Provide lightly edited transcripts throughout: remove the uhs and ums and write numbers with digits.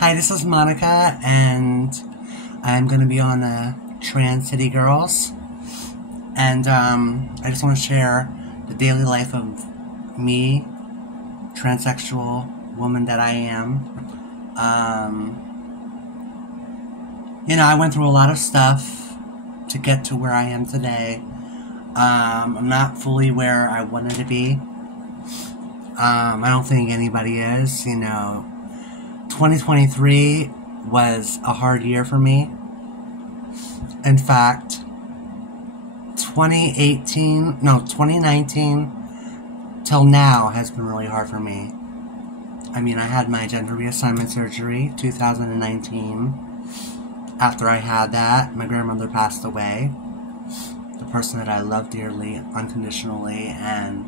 Hi, this is Monica, and I'm going to be on the Trans City Girls. And I just want to share the daily life of me, transsexual woman that I am. I went through a lot of stuff to get to where I am today. I'm not fully where I wanted to be. I don't think anybody is. 2023 was a hard year for me. In fact, 2019 till now has been really hard for me. I had my gender reassignment surgery 2019. After I had that, my grandmother passed away. The person that I loved dearly, unconditionally, and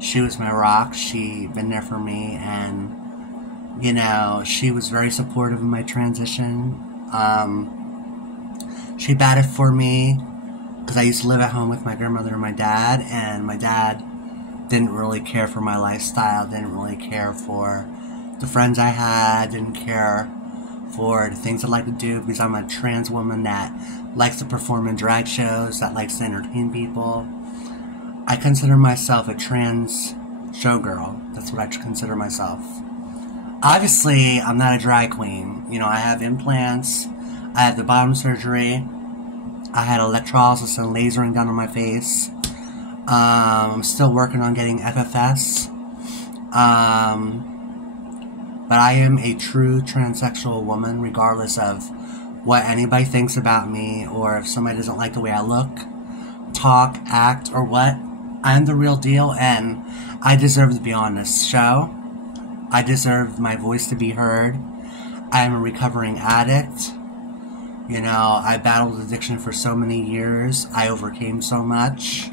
she was my rock. She'd been there for me, and she was very supportive of my transition. She batted for me because I used to live at home with my grandmother and my dad didn't really care for my lifestyle, didn't really care for the friends I had, didn't care for the things I like to do, because I'm a trans woman that likes to perform in drag shows, that likes to entertain people. I consider myself a trans showgirl. That's what I consider myself. Obviously, I'm not a drag queen. I have implants. I had the bottom surgery. I had electrolysis and lasering done on my face. I'm still working on getting FFS. But I am a true transsexual woman, regardless of what anybody thinks about me, or if somebody doesn't like the way I look, talk, act, or what. I'm the real deal, and I deserve to be on this show. I deserve my voice to be heard. I am a recovering addict. I battled addiction for so many years. I overcame so much.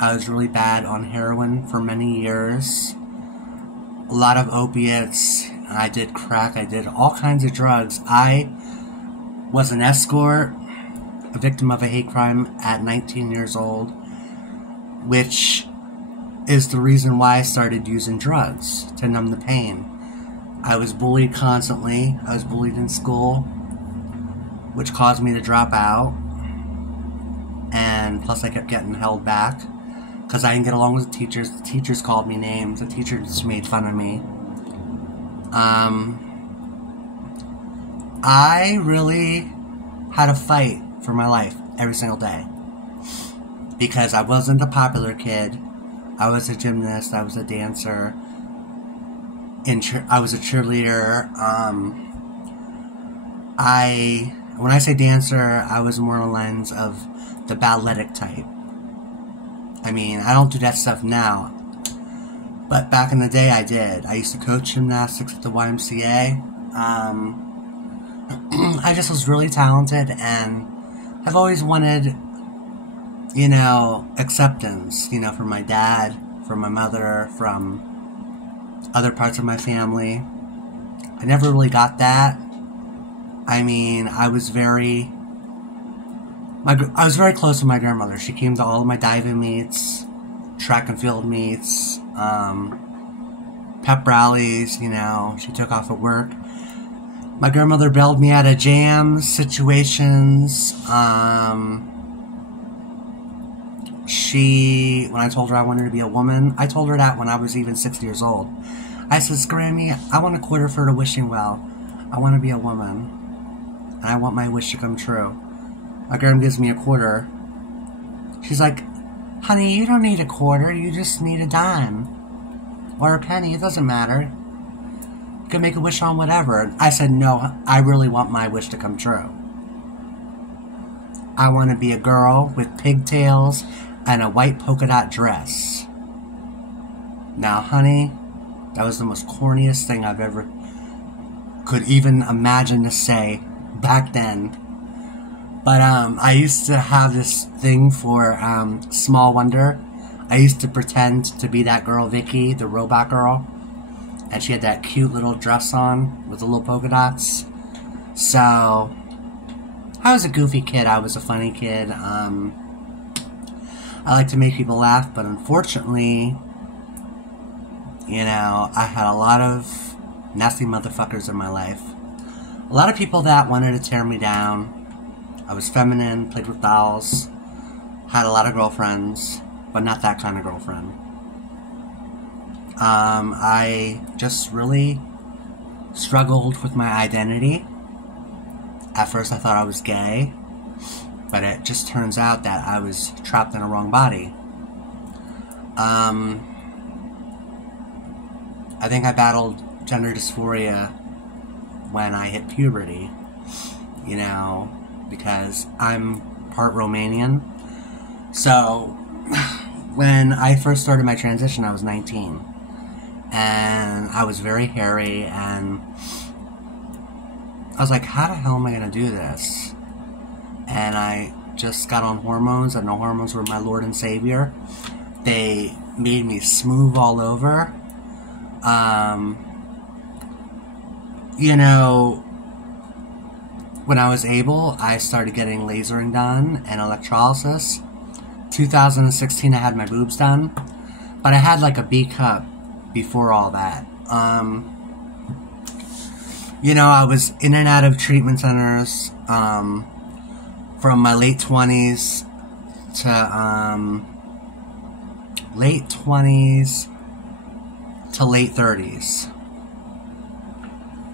I was really bad on heroin for many years. A lot of opiates. I did crack. I did all kinds of drugs. I was an escort, a victim of a hate crime at 19 years old, which is the reason why I started using drugs to numb the pain. I was bullied constantly. I was bullied in school, which caused me to drop out. And plus I kept getting held back because I didn't get along with the teachers. The teachers called me names. The teachers made fun of me. I really had to fight for my life every single day, because I wasn't a popular kid. I was a gymnast. I was a dancer. I was a cheerleader. When I say dancer, I was more on the lens of the balletic type. I don't do that stuff now, but back in the day I did. I used to coach gymnastics at the YMCA. I just was really talented, and I've always wanted, acceptance, from my dad, from my mother, from other parts of my family. I never really got that. I was very close to my grandmother. She came to all of my diving meets, track and field meets, pep rallies. She took off at work. My grandmother bailed me out of jams, situations. When I told her I wanted to be a woman, I told her that when I was even 6 years old. I said, Grammy, I want a quarter for the wishing well. I want to be a woman, and I want my wish to come true. My grandma gives me a quarter. She's like, honey, you don't need a quarter, you just need a dime. Or a penny, it doesn't matter. You can make a wish on whatever. I said, no, I really want my wish to come true. I want to be a girl with pigtails and a white polka dot dress. Now, honey, that was the most corniest thing I've ever could even imagine to say back then. But I used to have this thing for Small Wonder. I used to pretend to be that girl, Vicky, the robot girl. And she had that cute little dress on with the little polka dots. So I was a goofy kid. I was a funny kid. I like to make people laugh, but unfortunately, I had a lot of nasty motherfuckers in my life. a lot of people that wanted to tear me down. I was feminine, played with dolls, had a lot of girlfriends, but not that kind of girlfriend. I just really struggled with my identity. At first I thought I was gay, but it just turns out that I was trapped in a wrong body. I think I battled gender dysphoria when I hit puberty, you know, because I'm part Romanian. So, when I first started my transition, I was 19. And I was very hairy, and I was like, how the hell am I going to do this? And I just got on hormones, and the hormones were my Lord and Savior. They made me smooth all over. You know, when I was able, I started getting lasering done and electrolysis. 2016, I had my boobs done, but I had like a B cup before all that. You know, I was in and out of treatment centers from my late 20s to late 20s to late 30s.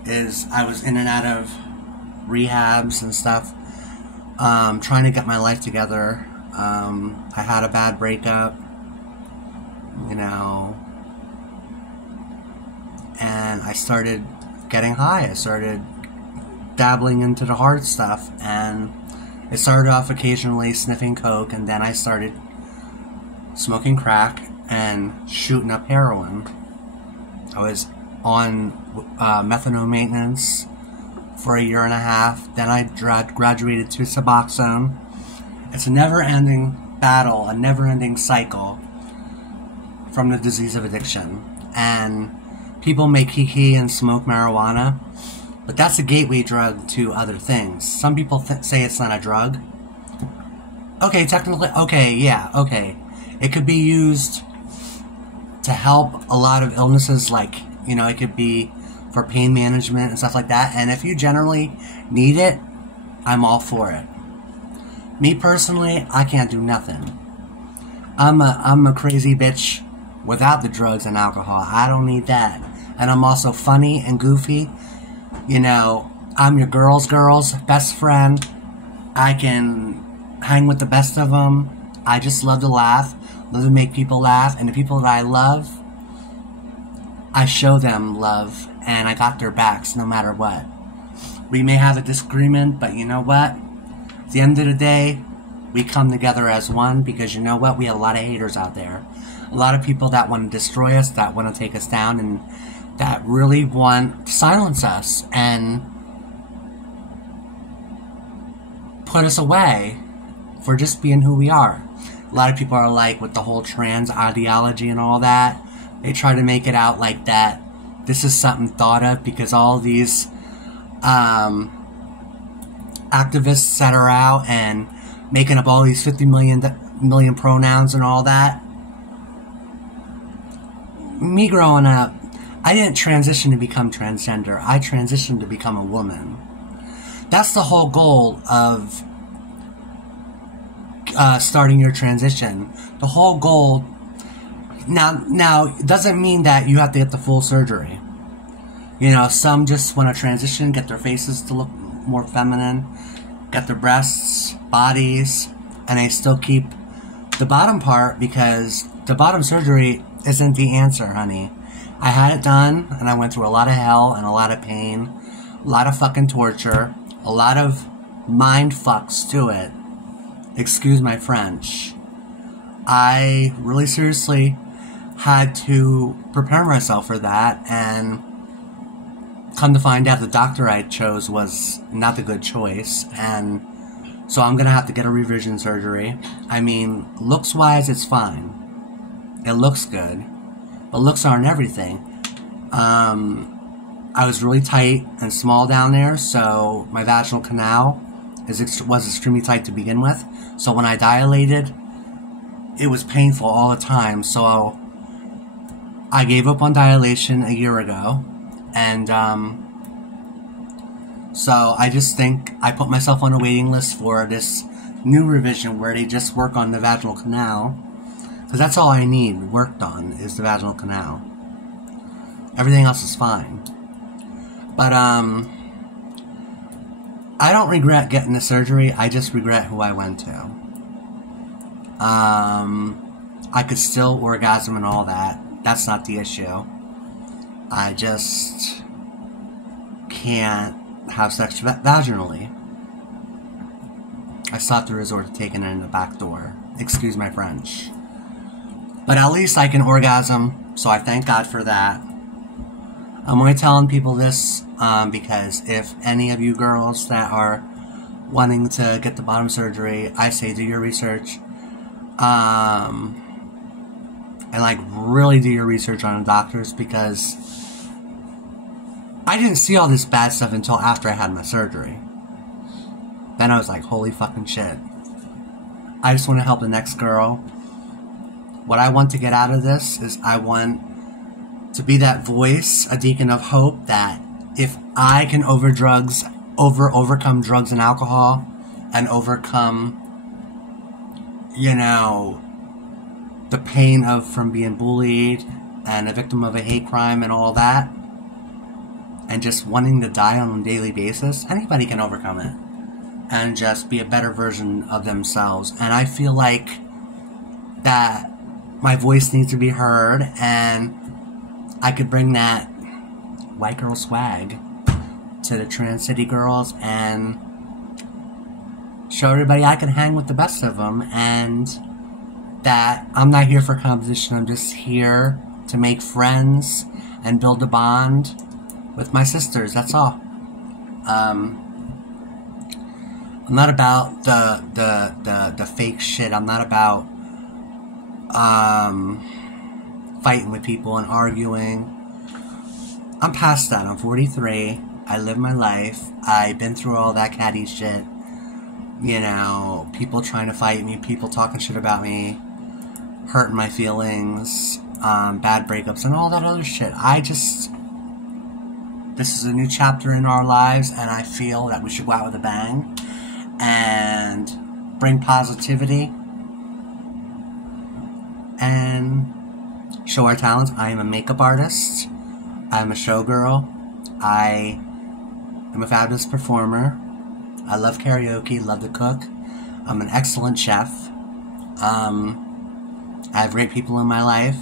I was in and out of rehabs and stuff, trying to get my life together. I had a bad breakup, you know, and I started getting high. I started dabbling into the hard stuff, and it started off occasionally sniffing coke, and then I started smoking crack and shooting up heroin. I was on methadone maintenance for a year and a half. Then I graduated to Suboxone. It's a never-ending battle, a never-ending cycle from the disease of addiction. And people make kiki and smoke marijuana, but that's a gateway drug to other things. Some people say it's not a drug. Okay, technically, okay, yeah, okay. It could be used to help a lot of illnesses, like, you know, it could be for pain management and stuff like that. And if you generally need it, I'm all for it. Me personally, I can't do nothing. I'm a crazy bitch without the drugs and alcohol. I don't need that. And I'm also funny and goofy. You know, I'm your girl's best friend. I can hang with the best of them. I just love to laugh, love to make people laugh. And the people that I love, I show them love, and I got their backs no matter what. We may have a disagreement, but you know what? At the end of the day, we come together as one, because you know what? We have a lot of haters out there. A lot of people that want to destroy us, that want to take us down, and that really want to silence us and put us away for just being who we are. A lot of people are like, with the whole trans ideology and all that, they try to make it out like that this is something thought of because all these activists that are out and making up all these 50 million pronouns and all that. Me growing up, I didn't transition to become transgender. I transitioned to become a woman. That's the whole goal of starting your transition. The whole goal. Now, it doesn't mean that you have to get the full surgery. You know, some just want to transition, get their faces to look more feminine, get their breasts, bodies, and they still keep the bottom part, because the bottom surgery isn't the answer, honey. I had it done, and I went through a lot of hell and a lot of pain, a lot of fucking torture, a lot of mind fucks to it. Excuse my French. I really seriously had to prepare myself for that, and come to find out the doctor I chose was not the good choice, and so I'm gonna have to get a revision surgery. I mean, looks-wise, it's fine. It looks good, but looks aren't everything. I was really tight and small down there, so my vaginal canal was extremely tight to begin with. So when I dilated, it was painful all the time. So I gave up on dilation a year ago, and So I just think I put myself on a waiting list for this new revision where they just work on the vaginal canal. Because that's all I need worked on is the vaginal canal. Everything else is fine. But, I don't regret getting the surgery. I just regret who I went to. I could still orgasm and all that. That's not the issue. I just can't have sex vaginally. I still have to resort to taking it in the back door. Excuse my French. But at least I can orgasm, so I thank God for that. I'm only telling people this because if any of you girls that are wanting to get the bottom surgery, I say do your research. And like really do your research on the doctors, because I didn't see all this bad stuff until after I had my surgery. Then I was like, holy fucking shit. I just want to help the next girl. What I want to get out of this is I want to be that voice, a beacon of hope, that if I can overcome drugs and alcohol and overcome, you know, the pain from being bullied and a victim of a hate crime and all that, and just wanting to die on a daily basis, anybody can overcome it and just be a better version of themselves. And I feel like that my voice needs to be heard, and I could bring that white girl swag to the Trans City girls and show everybody I can hang with the best of them, and that I'm not here for competition. I'm just here to make friends and build a bond with my sisters. That's all. I'm not about the fake shit. I'm not about fighting with people and arguing. I'm past that. I'm 43. I live my life. I've been through all that catty shit. You know, people trying to fight me, people talking shit about me, hurting my feelings, bad breakups, and all that other shit. This is a new chapter in our lives, and I feel that we should go out with a bang and bring positivity and show our talents. I am a makeup artist. I'm a showgirl. I am a fabulous performer. I love karaoke, love to cook. I'm an excellent chef. I have great people in my life.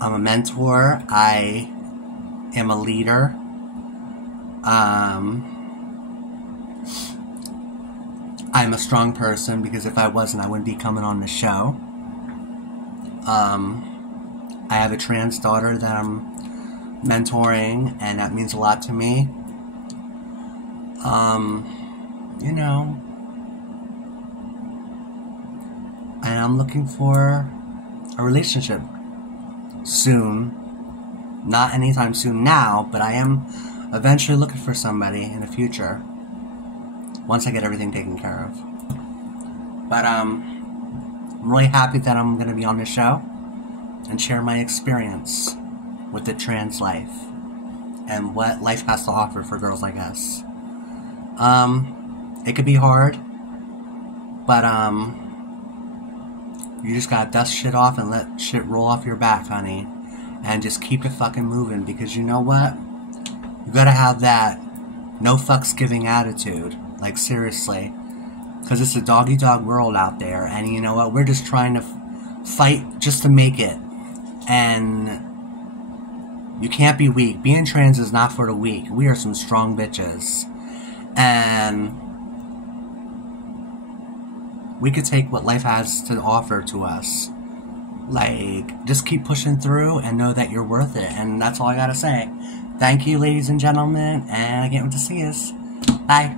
I'm a mentor. I am a leader. I'm a strong person, because if I wasn't, I wouldn't be coming on the show. I have a trans daughter that I'm mentoring, and that means a lot to me. You know, and I'm looking for a relationship soon. Not anytime soon now, but I am eventually looking for somebody in the future once I get everything taken care of. But I'm really happy that I'm going to be on the show and share my experience with the trans life and what life has to offer for girls like us. It could be hard, but you just gotta dust shit off and let shit roll off your back, honey, and just keep it fucking moving, because you know what? You gotta have that no fucks giving attitude, like seriously, because it's a dog-eat-dog world out there, and you know what? We're just trying to fight just to make it, and you can't be weak. Being trans is not for the weak. We are some strong bitches. And we could take what life has to offer to us. Like, just keep pushing through and know that you're worth it. And that's all I gotta say. Thank you, ladies and gentlemen, and I can't wait to see us. Bye.